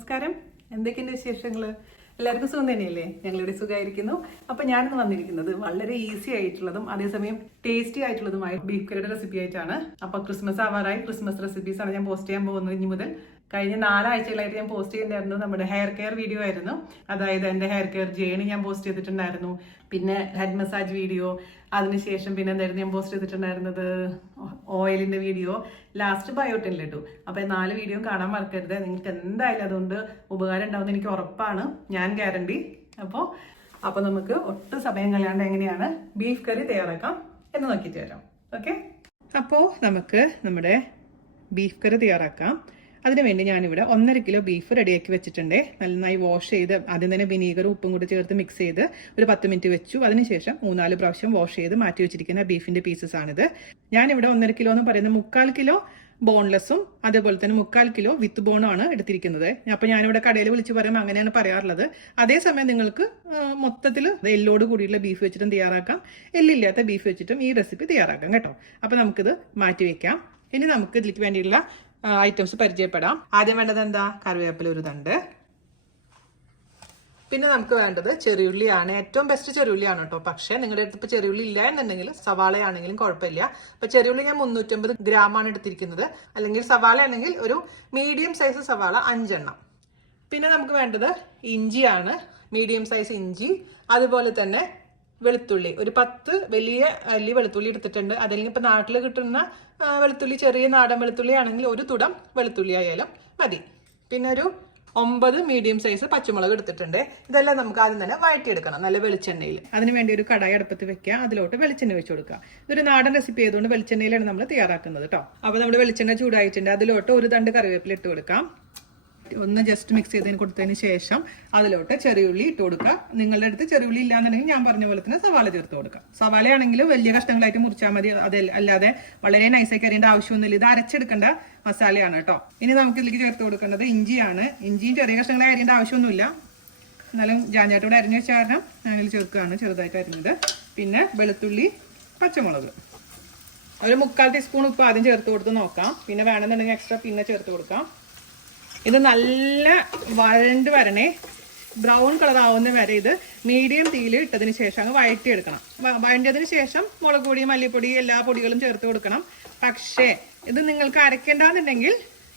നമസ്കാരം. എന്തൊക്കെയുണ്ട് വിശേഷങ്ങൾ? എല്ലാവർക്കും സുഖം തന്നെയല്ലേ? ഞങ്ങളിവിടെ സുഖമായിരിക്കുന്നു. അപ്പൊ ഞാനിന്ന് വന്നിരിക്കുന്നത് വളരെ ഈസി ആയിട്ടുള്ളതും അതേസമയം ടേസ്റ്റി ആയിട്ടുള്ളതുമായ ബീഫ് കറിയുടെ റെസിപ്പി ആയിട്ടാണ്. അപ്പൊ ക്രിസ്മസ് ആവാറായി. ക്രിസ്മസ് റെസിപ്പീസ് ആണ് ഞാൻ പോസ്റ്റ് ചെയ്യാൻ പോകുന്നത് ഇനി മുതൽ. കഴിഞ്ഞ 4 ആഴ്ചകളായിട്ട് ഞാൻ പോസ്റ്റ് ചെയ്തിട്ടുണ്ടായിരുന്നത് നമ്മുടെ ഹെയർ കെയർ വീഡിയോ ആയിരുന്നു. അതായത് എൻ്റെ ഹെയർ കെയർ ജേണി ഞാൻ പോസ്റ്റ് ചെയ്തിട്ടുണ്ടായിരുന്നു. പിന്നെ ഹെഡ് മസാജ് വീഡിയോ, അതിനുശേഷം പിന്നെ എന്തായിരുന്നു ഞാൻ പോസ്റ്റ് ചെയ്തിട്ടുണ്ടായിരുന്നത്, ഓയിലിന്റെ വീഡിയോ, ലാസ്റ്റ് ബയോട്ടിൻ ലഡു. അപ്പൊ 4 വീഡിയോ കാണാൻ മറക്കരുത്. നിങ്ങൾക്ക് എന്തായാലും അതുകൊണ്ട് ഉപകാരം ഉണ്ടാവുമെന്ന് എനിക്ക് ഉറപ്പാണ്, ഞാൻ ഗ്യാരണ്ടി. അപ്പൊ നമുക്ക് ഒട്ടും സമയം കളയാണ്ട് എങ്ങനെയാണ് ബീഫ് കറി തയ്യാറാക്കാം എന്ന് നോക്കിയിട്ട് വരാം. ഓക്കെ, അപ്പോൾ നമുക്ക് നമ്മുടെ ബീഫ് കറി തയ്യാറാക്കാം. അതിനുവേണ്ടി ഞാനിവിടെ 1.5 കിലോ ബീഫ് റെഡിയാക്കി വെച്ചിട്ടുണ്ട്. നന്നായി വാഷ് ചെയ്ത് ആദ്യം തന്നെ വിനീഗറും ഉപ്പും കൂടി ചേർത്ത് മിക്സ് ചെയ്ത് ഒരു 10 മിനിറ്റ് വെച്ചു. അതിനുശേഷം 3-4 പ്രാവശ്യം വാഷ് ചെയ്ത് മാറ്റി വെച്ചിരിക്കുന്ന ബീഫിന്റെ പീസസ് ആണിത്. ഞാനിവിടെ 1.5 കിലോ എന്ന് പറയുന്നത് 3/4 കിലോ ബോൺലെസ്സും അതേപോലെ തന്നെ 3/4 കിലോ വിത്ത് ബോണും ആണ് എടുത്തിരിക്കുന്നത്. അപ്പൊ ഞാനിവിടെ കടയിൽ വിളിച്ച് പറയുമ്പോൾ അങ്ങനെയാണ് പറയാറുള്ളത്. അതേസമയം നിങ്ങൾക്ക് മൊത്തത്തിൽ എല്ലോട് കൂടിയുള്ള ബീഫ് വെച്ചിട്ടും തയ്യാറാക്കാം, എല്ലില്ലാത്ത ബീഫ് വെച്ചിട്ടും ഈ റെസിപ്പി തയ്യാറാക്കാം കേട്ടോ. അപ്പൊ നമുക്കിത് മാറ്റി വെക്കാം. ഇനി നമുക്ക് ഇതിലേക്ക് വേണ്ടിയുള്ള ഐറ്റംസ് പരിചയപ്പെടാം. ആദ്യം വേണ്ടത് എന്താ? കറിവേപ്പില ഒരു തണ്ട്. പിന്നെ നമുക്ക് വേണ്ടത് ചെറിയുള്ളിയാണ്. ഏറ്റവും ബെസ്റ്റ് ചെറിയുള്ളിയാണ് കേട്ടോ. പക്ഷേ നിങ്ങളുടെ അടുത്ത് ഇപ്പോൾ ചെറിയുള്ളി ഇല്ല എന്നുണ്ടെങ്കിൽ സവാളയാണെങ്കിലും കുഴപ്പമില്ല. അപ്പൊ ചെറിയുള്ളി ഞാൻ 350 ഗ്രാമാണ് എടുത്തിരിക്കുന്നത്. അല്ലെങ്കിൽ സവാള ആണെങ്കിൽ ഒരു മീഡിയം സൈസ് സവാള 5 എണ്ണം. പിന്നെ നമുക്ക് വേണ്ടത് ഇഞ്ചിയാണ്, മീഡിയം സൈസ് ഇഞ്ചി. അതുപോലെ തന്നെ വെളുത്തുള്ളി ഒരു 10 വലിയ അല്ലി വെളുത്തുള്ളി എടുത്തിട്ടുണ്ട്. അതല്ലെങ്കിൽ ഇപ്പൊ നാട്ടിൽ കിട്ടുന്ന വെളുത്തുള്ളി, ചെറിയ നാടൻ വെളുത്തുള്ളി ആണെങ്കിൽ ഒരു തുടം വെളുത്തുള്ളി ആയാലും മതി. പിന്നെ ഒരു 9 മീഡിയം സൈസ് പച്ചമുളക് എടുത്തിട്ടുണ്ട്. ഇതെല്ലാം നമുക്ക് ആദ്യം തന്നെ വഴറ്റിയെടുക്കണം നല്ല വെളിച്ചെണ്ണയിൽ. അതിനുവേണ്ടി ഒരു കടായി അടുപ്പത്ത് വെക്കുക, അതിലോട്ട് വെളിച്ചെണ്ണ വെച്ച് കൊടുക്കുക. ഇതൊരു നാടൻ റെസിപ്പി ആയതുകൊണ്ട് വെളിച്ചെണ്ണയിലാണ് നമ്മൾ തയ്യാറാക്കുന്നത് കേട്ടോ. അപ്പൊ നമ്മുടെ വെളിച്ചെണ്ണ ചൂടായിട്ടുണ്ട്. അതിലോട്ട് ഒരു തണ്ട് കറിവേപ്പില ഇട്ട് കൊടുക്കാം. ഒന്ന് ജസ്റ്റ് മിക്സ് ചെയ്തതിന് കൊടുത്തതിന് ശേഷം അതിലോട്ട് ചെറിയുള്ളി ഇട്ട് കൊടുക്കുക. നിങ്ങളുടെ അടുത്ത് ചെറിയുള്ളി ഇല്ലാന്നുണ്ടെങ്കിൽ ഞാൻ പറഞ്ഞ പോലെ തന്നെ സവാള ചേർത്ത് കൊടുക്കുക. സവാളയാണെങ്കിലും വലിയ കഷ്ണങ്ങളായിട്ട് മുറിച്ചാൽ മതി. അല്ലാതെ വളരെ നൈസായി അരിയേണ്ട ആവശ്യമൊന്നുമില്ല. ഇത് അരച്ചെടുക്കേണ്ട മസാലയാണ് കേട്ടോ. ഇനി നമുക്ക് ഇതിലേക്ക് ചേർത്ത് കൊടുക്കേണ്ടത് ഇഞ്ചിയാണ്. ഇഞ്ചിയും ചെറിയ കഷ്ണങ്ങളായി അരിയേണ്ട ആവശ്യമൊന്നുമില്ല. എന്നാലും ജാഞ്ഞാട്ടോടെ അരിഞ്ഞ വെച്ച കാരണം ഞാനിൽ ചേർക്കുകയാണ്, ചെറുതായിട്ട് അരിഞ്ഞത്. പിന്നെ വെളുത്തുള്ളി, പച്ചമുളക് ഒരു 3/4 ടീസ്പൂൺ ഉപ്പ് ആദ്യം ചേർത്ത് കൊടുത്ത് നോക്കാം. പിന്നെ വേണമെന്നുണ്ടെങ്കിൽ എക്സ്ട്രാ പിന്നെ ചേർത്ത് കൊടുക്കാം. ഇത് നല്ല വഴണ്ട് വരണേ, ബ്രൗൺ കളർ ആവുന്ന വരെ ഇത് മീഡിയം തീയിൽ ഇട്ടതിന് ശേഷം അങ്ങ് വഴറ്റിയെടുക്കണം. വഴണ്ടിയതിന് ശേഷം മുളക് പൊടി, മല്ലിപ്പൊടി എല്ലാ പൊടികളും ചേർത്ത് കൊടുക്കണം. പക്ഷേ ഇത് നിങ്ങൾക്ക് അരക്കേണ്ടെന്നുണ്ടെങ്കിൽ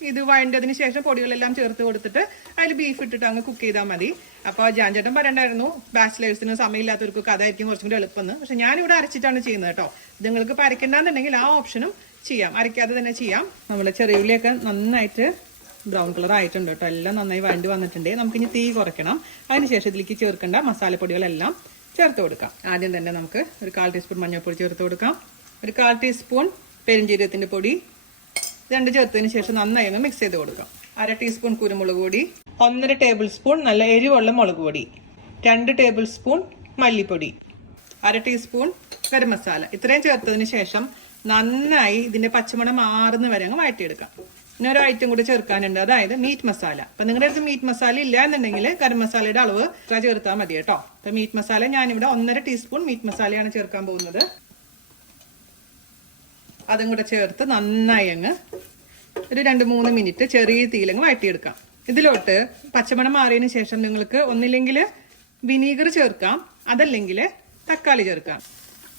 ഇത് വഴണ്ടിയതിന് ശേഷം പൊടികളെല്ലാം ചേർത്ത് കൊടുത്തിട്ട് അതിൽ ബീഫ് ഇട്ടിട്ട് അങ്ങ് കുക്ക് ചെയ്താൽ മതി. അപ്പോൾ ജാൻചേട്ടൻ പറയണ്ടായിരുന്നു ബാച്ചിലേഴ്സിന് സമയമില്ലാത്തവർക്ക് അതായിരിക്കും കുറച്ചും കൂടി എളുപ്പമെന്ന്. പക്ഷെ ഞാനിവിടെ അരച്ചിട്ടാണ് ചെയ്യുന്നത് കേട്ടോ. നിങ്ങൾക്ക് ഇപ്പോൾ അരക്കേണ്ടെന്നുണ്ടെങ്കിൽ ആ ഓപ്ഷനും ചെയ്യാം, അരയ്ക്കാതെ തന്നെ ചെയ്യാം. നമ്മൾ ചെറിയുള്ളിയൊക്കെ നന്നായിട്ട് ബ്രൗൺ കളർ ആയിട്ടുണ്ട് കേട്ടോ. എല്ലാം നന്നായി വഴണ്ടി വന്നിട്ടുണ്ട്. നമുക്കിനി തീ കുറയ്ക്കണം. അതിനുശേഷം ഇതിലേക്ക് ചേർക്കേണ്ട മസാലപ്പൊടികളെല്ലാം ചേർത്ത് കൊടുക്കാം. ആദ്യം തന്നെ നമുക്ക് ഒരു 1/4 ടീസ്പൂൺ മഞ്ഞൾപ്പൊടി ചേർത്ത് കൊടുക്കാം. ഒരു 1/4 ടീസ്പൂൺ പെരിഞ്ജീരകത്തിന്റെ പൊടി 2 ചേർത്തതിന് ശേഷം നന്നായി ഒന്ന് മിക്സ് ചെയ്ത് കൊടുക്കാം. 1/2 ടീസ്പൂൺ കുരുമുളക് പൊടി, 1.5 ടേബിൾ സ്പൂൺ നല്ല എരിവുള്ള മുളക് പൊടി, 2 ടേബിൾ സ്പൂൺ മല്ലിപ്പൊടി, 1/2 ടീസ്പൂൺ ഗരം മസാല. ഇത്രയും ചേർത്തതിന് ശേഷം നന്നായി ഇതിന്റെ പച്ചമണം മാറുന്ന വരെ അങ്ങ് വഴറ്റിയെടുക്കാം. പിന്നെ ഒരു ഐറ്റം കൂടി ചേർക്കാനുണ്ട്, അതായത് മീറ്റ് മസാല. അപ്പൊ നിങ്ങളുടെ അടുത്ത് മീറ്റ് മസാല ഇല്ല എന്നുണ്ടെങ്കിൽ ഗരം മസാലയുടെ അളവ് ചേർത്താൽ മതി കേട്ടോ. അപ്പൊ മീറ്റ് മസാല ഞാനിവിടെ 1.5 ടീസ്പൂൺ മീറ്റ് മസാലയാണ് ചേർക്കാൻ പോകുന്നത്. അതും കൂടെ ചേർത്ത് നന്നായി അങ്ങ് ഒരു 2-3 മിനിറ്റ് ചെറിയ തീയിലങ്ങ് വഴറ്റിയെടുക്കാം. ഇതിലോട്ട് പച്ചമണം മാറിയതിന് ശേഷം നിങ്ങൾക്ക് ഒന്നില്ലെങ്കിൽ വിനീഗർ ചേർക്കാം, അതല്ലെങ്കിൽ തക്കാളി ചേർക്കാം.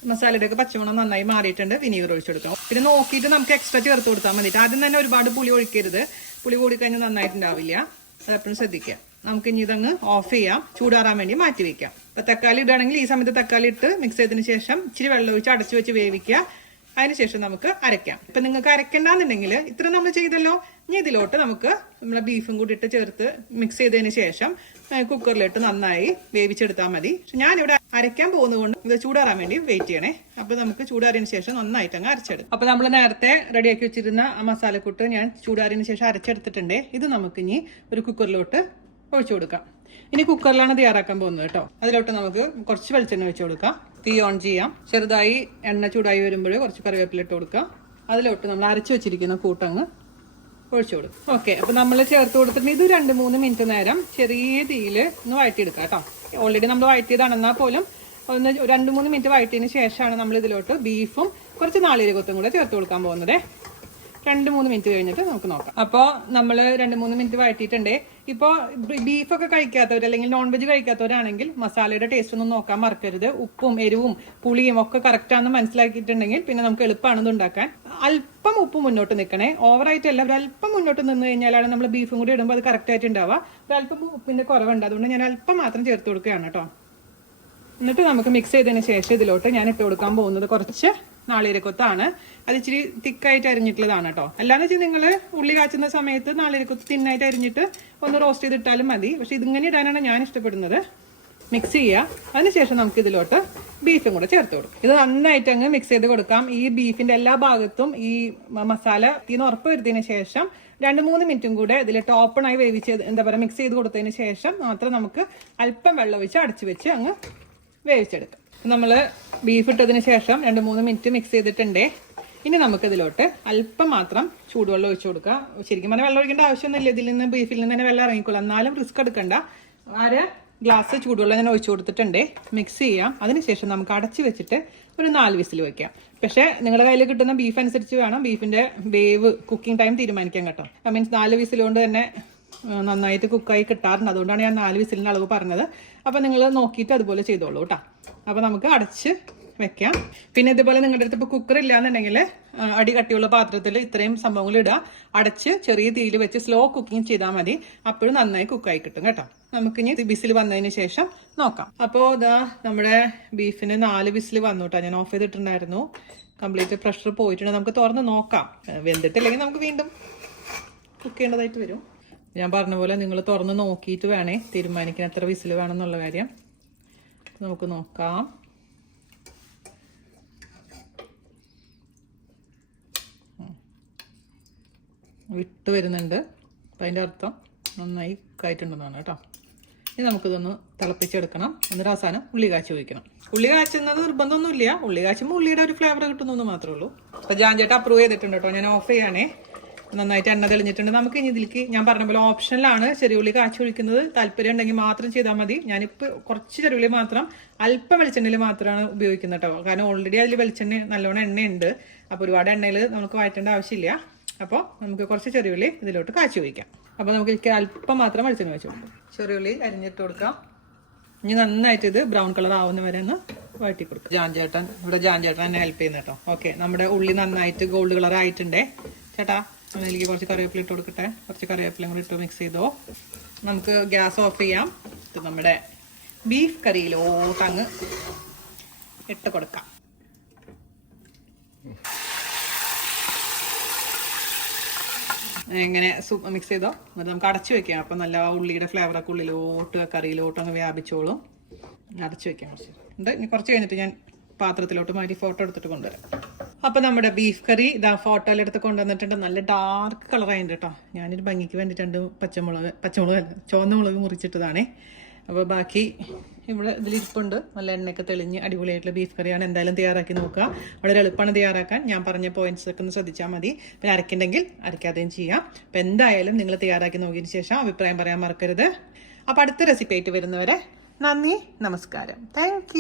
മസാലയുടെ ഒക്കെ പച്ചമണം നന്നായി മാറിയിട്ടുണ്ട്. വിനീഗർ ഒഴിച്ചെടുക്കാം. പിന്നെ നോക്കിയിട്ട് നമുക്ക് എക്സ്ട്രാ ചേർത്ത് കൊടുത്താൽ മതി. ആദ്യം തന്നെ ഒരുപാട് പുളി ഒഴിക്കരുത്. പുളി കൂടി കഴിഞ്ഞാൽ നന്നായിട്ടുണ്ടാവില്ല. അതെപ്പോഴും ശ്രദ്ധിക്കുക. നമുക്ക് ഇനി ഇതങ്ങ് ഓഫ് ചെയ്യാം, ചൂടാറാൻ വേണ്ടി മാറ്റി വെക്കാം. അപ്പൊ തക്കാളി ഇടുകയാണെങ്കിൽ ഈ സമയത്ത് തക്കാളി ഇട്ട് മിക്സ് ചെയ്തതിന് ശേഷം ഇച്ചിരി വെള്ളം ഒഴിച്ച് അടച്ചു വെച്ച് വേവിക്കുക. അതിനുശേഷം നമുക്ക് അരയ്ക്കാം. ഇപ്പൊ നിങ്ങൾക്ക് അരയ്ക്കണ്ടെന്നുണ്ടെങ്കിൽ ഇത്ര നമ്മൾ ചെയ്തല്ലോ, ഇനി ഇതിലോട്ട് നമുക്ക് നമ്മളെ ബീഫും കൂടി ഇട്ട് ചേർത്ത് മിക്സ് ചെയ്തതിന് ശേഷം കുക്കറിലിട്ട് നന്നായി വേവിച്ചെടുത്താൽ മതി. പക്ഷെ ഞാനിവിടെ അരയ്ക്കാൻ പോകുന്നതുകൊണ്ട് ഇത് ചൂടാറാൻ വേണ്ടി വെയിറ്റ് ചെയ്യണേ. അപ്പൊ നമുക്ക് ചൂടാറിയതിന് ശേഷം നന്നായിട്ട് അങ്ങ് അരച്ചെടുക്കും. അപ്പൊ നമ്മൾ നേരത്തെ റെഡിയാക്കി വെച്ചിരുന്ന ആ മസാലക്കൂട്ട് ഞാൻ ചൂടാറിയതിന് ശേഷം അരച്ചെടുത്തിട്ടുണ്ട്. ഇത് നമുക്ക് ഇനി ഒരു കുക്കറിലോട്ട് ഒഴിച്ചു കൊടുക്കാം. ഇനി കുക്കറിലാണ് തയ്യാറാക്കാൻ പോകുന്നത് കേട്ടോ. അതിലോട്ട് നമുക്ക് കുറച്ച് വെളിച്ചെണ്ണ വെച്ച് കൊടുക്കാം. തീ ഓൺ ചെയ്യാം. ചെറുതായി എണ്ണ ചൂടായി വരുമ്പോൾ കുറച്ച് കറിവേപ്പില ഇട്ട് കൊടുക്കാം. അതിലോട്ട് നമ്മൾ അരച്ചു വെച്ചിരിക്കുന്ന കൂട്ടങ്ങ് ഒഴിച്ചു കൊടുക്കും. ഓക്കെ, അപ്പൊ നമ്മൾ ചേർത്ത് കൊടുത്തിട്ട് ഇത് 2-3 മിനിറ്റ് നേരം ചെറിയ തീയിൽ ഒന്ന് വഴറ്റിയെടുക്കാം കേട്ടോ. ഓൾറെഡി നമ്മൾ വഴറ്റിയതാണെന്നാൽ പോലും ഒന്ന് 2-3 മിനിറ്റ് വഴറ്റിയതിന് ശേഷമാണ് നമ്മൾ ഇതിലോട്ട് ബീഫും കുറച്ച് നാളികേരക്കൊത്തും കൂടെ ചേർത്ത് കൊടുക്കാൻ പോകുന്നത്. 2-3 മിനിറ്റ് കഴിഞ്ഞിട്ട് നമുക്ക് നോക്കാം. അപ്പോൾ നമ്മൾ 2-3 മിനിറ്റ് വഴറ്റിയിട്ടുണ്ട്. ഇപ്പോൾ ബീഫൊക്കെ കഴിക്കാത്തവർ അല്ലെങ്കിൽ നോൺ വെജ് കഴിക്കാത്തവരാണെങ്കിൽ മസാലയുടെ ടേസ്റ്റ് ഒന്നും നോക്കാൻ മറക്കരുത്. ഉപ്പും എരിവും പുളിയും ഒക്കെ കറക്റ്റാണെന്ന് മനസ്സിലാക്കിയിട്ടുണ്ടെങ്കിൽ പിന്നെ നമുക്ക് എളുപ്പമാണെന്ന് ഉണ്ടാക്കാൻ. അല്പം ഉപ്പ് മുന്നോട്ട് നിൽക്കണേ, ഓവറായിട്ടല്ല, ഒരു അല്പം മുന്നോട്ട് നിന്ന് കഴിഞ്ഞാലാണ് നമ്മൾ ബീഫും കൂടി ഇടുമ്പോൾ അത് കറക്റ്റായിട്ട് ഉണ്ടാവുക. ഒരല്പം ഉപ്പിന്റെ കുറവുണ്ട്, അതുകൊണ്ട് ഞാൻ അല്പം മാത്രം ചേർത്ത് കൊടുക്കുകയാണ് കേട്ടോ. എന്നിട്ട് നമുക്ക് മിക്സ് ചെയ്തതിന് ശേഷം ഇതിലോട്ട് ഞാൻ ഇട്ട് കൊടുക്കാൻ പോകുന്നത് കുറച്ച് നാളികേരക്കൊത്താണ്. അത് ഇച്ചിരി തിക്കായിട്ട് അരിഞ്ഞിട്ടുള്ളതാണ് കേട്ടോ. അല്ലാന്ന് വെച്ചാൽ നിങ്ങൾ ഉള്ളി കാച്ചുന്ന സമയത്ത് നാളികേരക്കൊത്ത് തിന്നായിട്ട് അരിഞ്ഞിട്ട് ഒന്ന് റോസ്റ്റ് ചെയ്തിട്ടാലും മതി. പക്ഷെ ഇതിങ്ങനെ ഇടാനാണ് ഞാൻ ഇഷ്ടപ്പെടുന്നത്. മിക്സ് ചെയ്യുക. അതിനുശേഷം നമുക്ക് ഇതിലോട്ട് ബീഫും കൂടെ ചേർത്ത് കൊടുക്കും. ഇത് നന്നായിട്ട് അങ്ങ് മിക്സ് ചെയ്ത് കൊടുക്കാം. ഈ ബീഫിന്റെ എല്ലാ ഭാഗത്തും ഈ മസാല തീന്ന് ഉറപ്പ് വരുത്തിയതിന് ശേഷം 2-3 മിനിറ്റും കൂടെ ഇതിലിട്ട് ഓപ്പണായി വേവിച്ച് മിക്സ് ചെയ്ത് കൊടുത്തതിന് ശേഷം മാത്രം നമുക്ക് അല്പം വെള്ളം ഒഴിച്ച് അടച്ചു വെച്ച് അങ്ങ് വേവിച്ചെടുക്കാം. നമ്മൾ ബീഫ് ഇട്ടതിന് ശേഷം 2-3 മിനിറ്റ് മിക്സ് ചെയ്തിട്ടുണ്ടേ. ഇനി നമുക്ക് ഇതിലോട്ട് അല്പം മാത്രം ചൂടുവെള്ളം ഒഴിച്ചു കൊടുക്കാം. ശരിക്കും പറഞ്ഞാൽ വെള്ളം ഒഴിക്കേണ്ട ആവശ്യമൊന്നുമില്ല, ഇതിൽ നിന്ന് ബീഫിൽ നിന്ന് തന്നെ വെള്ളം ഇറങ്ങിക്കോളാം. എന്നാലും റിസ്ക് എടുക്കണ്ട. 1/2 ഗ്ലാസ് ചൂടുവെള്ളം ഞാൻ ഒഴിച്ചു കൊടുത്തിട്ടുണ്ടേ. മിക്സ് ചെയ്യാം. അതിനുശേഷം നമുക്ക് അടച്ചു വെച്ചിട്ട് ഒരു 4 വിസിൽ വെക്കാം. പക്ഷേ നിങ്ങളുടെ കയ്യിൽ കിട്ടുന്ന ബീഫ് അനുസരിച്ച് വേണം ബീഫിന്റെ വേവ്, കുക്കിംഗ് ടൈം തീരുമാനിക്കാൻ കേട്ടോ. മീൻസ് 4 വിസിൽ കൊണ്ട് തന്നെ നന്നായിട്ട് കുക്കായി കിട്ടാറുണ്ട്. അതുകൊണ്ടാണ് ഞാൻ 4 വിസിലിൻ്റെ അളവ് പറഞ്ഞത്. അപ്പോൾ നിങ്ങൾ നോക്കിയിട്ട് അതുപോലെ ചെയ്തോളൂ കേട്ടോ. അപ്പോൾ നമുക്ക് അടച്ച് വെക്കാം. പിന്നെ ഇതുപോലെ നിങ്ങളുടെ അടുത്ത് ഇപ്പോൾ കുക്കർ ഇല്ലാന്നുണ്ടെങ്കിൽ അടി കട്ടിയുള്ള പാത്രത്തിൽ ഇത്രയും സംഭവങ്ങൾ ഇടുക. അടച്ച് ചെറിയ തീയിൽ വെച്ച് സ്ലോ കുക്കിംഗ് ചെയ്താൽ മതി. അപ്പോഴും നന്നായി കുക്കായി കിട്ടും കേട്ടോ. നമുക്കിനി വിസിൽ വന്നതിന് ശേഷം നോക്കാം. അപ്പോൾ ഇതാ നമ്മുടെ ബീഫിന് 4 വിസിൽ വന്നു കേട്ടോ. ഞാൻ ഓഫ് ചെയ്തിട്ടുണ്ടായിരുന്നു. കംപ്ലീറ്റ് പ്രഷർ പോയിട്ടുണ്ട്. നമുക്ക് തുറന്ന് നോക്കാം. വെന്തിട്ടില്ലെങ്കിൽ നമുക്ക് വീണ്ടും കുക്ക് ചെയ്യേണ്ടതായിട്ട് വരും. ഞാൻ പറഞ്ഞ പോലെ നിങ്ങൾ തുറന്ന് നോക്കിയിട്ട് വേണേ തീരുമാനിക്കാൻ എത്ര വിസിൽ വേണം എന്നുള്ള കാര്യം. നമുക്ക് നോക്കാം. വിട്ട് വരുന്നുണ്ട്. അപ്പം അതിൻ്റെ അർത്ഥം നന്നായി കായിട്ടുണ്ടെന്നാണ് കേട്ടോ. ഇനി നമുക്കിതൊന്ന് തിളപ്പിച്ചെടുക്കണം. എന്നിട്ട് അവസാനം ഉള്ളി കാച്ചി ഒഴിക്കണം. ഉള്ളി കാച്ചുന്നത് നിർബന്ധമൊന്നുമില്ല. ഉള്ളി കാച്ചുമ്പോൾ ഉള്ളിയുടെ ഒരു ഫ്ലേവർ കിട്ടുന്നു മാത്രമേ ഉള്ളൂ. അപ്പോൾ ജാൻചേട്ടൻ അപ്രൂവ് ചെയ്തിട്ടുണ്ട് കേട്ടോ. ഞാൻ ഓഫ് ചെയ്യാണേ. നന്നായിട്ട് എണ്ണ തെളിഞ്ഞിട്ടുണ്ട്. നമുക്ക് ഇനി ഇതിലേക്ക് ഞാൻ പറഞ്ഞ പോലെ ഓപ്ഷനിലാണ് ചെറിയുള്ളി കാച്ചി ഒഴിക്കുന്നത്. താല്പര്യം ഉണ്ടെങ്കിൽ മാത്രം ചെയ്താൽ മതി. ഞാനിപ്പോൾ കുറച്ച് ചെറിയുള്ളി മാത്രം അല്പം വെളിച്ചെണ്ണയിൽ മാത്രമാണ് ഉപയോഗിക്കുന്നത് കേട്ടോ. കാരണം ഓൾറെഡി അതിൽ വെളിച്ചെണ്ണ നല്ലോണം എണ്ണയുണ്ട്. അപ്പോൾ ഒരുപാട് എണ്ണയിൽ നമുക്ക് വഴറ്റേണ്ട ആവശ്യമില്ല. അപ്പോൾ നമുക്ക് കുറച്ച് ചെറിയുള്ളി ഇതിലോട്ട് കാച്ചി ഒഴിക്കാം. അപ്പോൾ നമുക്ക് ഇതിലേക്ക് അല്പം മാത്രം വെളിച്ചെണ്ണ വെച്ച് കൊടുക്കാം. ചെറിയുള്ളി അരിഞ്ഞിട്ട് കൊടുക്കാം. ഇനി നന്നായിട്ട് ഇത് ബ്രൗൺ കളർ ആവുന്ന വരെ ഒന്ന് വഴറ്റി കൊടുക്കാം. ജാൻചേട്ടൻ എന്നെ ഹെൽപ്പ് ചെയ്യുന്ന കേട്ടോ. ഓക്കെ, നമ്മുടെ ഉള്ളി നന്നായിട്ട് ഗോൾഡ് കളർ ആയിട്ടുണ്ടേ. ചേട്ടാ അതിലേക്ക് കുറച്ച് കറിവേപ്പില ഇട്ട് കൊടുക്കട്ടെ. കുറച്ച് കറിവേപ്പിലയും കൂടി ഇട്ട് മിക്സ് ചെയ്തോ. നമുക്ക് ഗ്യാസ് ഓഫ് ചെയ്യാം. ഇത് നമ്മുടെ ബീഫ് കറിയിലോട്ടങ്ങ് ഇട്ട് കൊടുക്കാം. എങ്ങനെ മിക്സ് ചെയ്തോ. എന്നിട്ട് നമുക്ക് അടച്ചു വെക്കാം. അപ്പം നല്ല ഉള്ളിയുടെ ഫ്ലേവറൊക്കെ ഉള്ളിലോട്ട് കറിയിലോട്ട് അങ്ങ് വ്യാപിച്ചോളും. അടച്ചു വെക്കാം കുറച്ച്. ഉണ്ട്. ഇനി കുറച്ച് കഴിഞ്ഞിട്ട് ഞാൻ പാത്രത്തിലോട്ട് മാറ്റി ഫോട്ടോ എടുത്തിട്ട് കൊണ്ടുവരാം. അപ്പം നമ്മുടെ ബീഫ് കറി ഇതാ ഫോട്ടോയിലെടുത്ത് കൊണ്ടുവന്നിട്ടുണ്ട്. നല്ല ഡാർക്ക് കളറായിട്ടുണ്ട് കേട്ടോ. ഞാനൊരു ഭംഗിക്ക് വേണ്ടിയിട്ടുണ്ട് ചുവന്ന മുളക് മുറിച്ചിട്ടതാണേ. അപ്പോൾ ബാക്കി ഇവിടെ ഇതിലിരിപ്പുണ്ട്. നല്ല എണ്ണയൊക്കെ തെളിഞ്ഞ് അടിപൊളിയായിട്ടുള്ള ബീഫ് കറിയാണ്. എന്തായാലും തയ്യാറാക്കി നോക്കുക. വളരെ എളുപ്പമാണ് തയ്യാറാക്കാൻ. ഞാൻ പറഞ്ഞ പോയിന്റ്സ് ഒക്കെ ഒന്ന് ശ്രദ്ധിച്ചാൽ മതി. പിന്നെ അരയ്ക്കുണ്ടെങ്കിൽ അരയ്ക്കാതെയും ചെയ്യാം. അപ്പം എന്തായാലും നിങ്ങൾ തയ്യാറാക്കി നോക്കിയതിന് ശേഷം അഭിപ്രായം പറയാൻ മറക്കരുത്. അപ്പോൾ അടുത്ത റെസിപ്പി ആയിട്ട് വരുന്നവരെ നന്ദി, നമസ്കാരം. താങ്ക്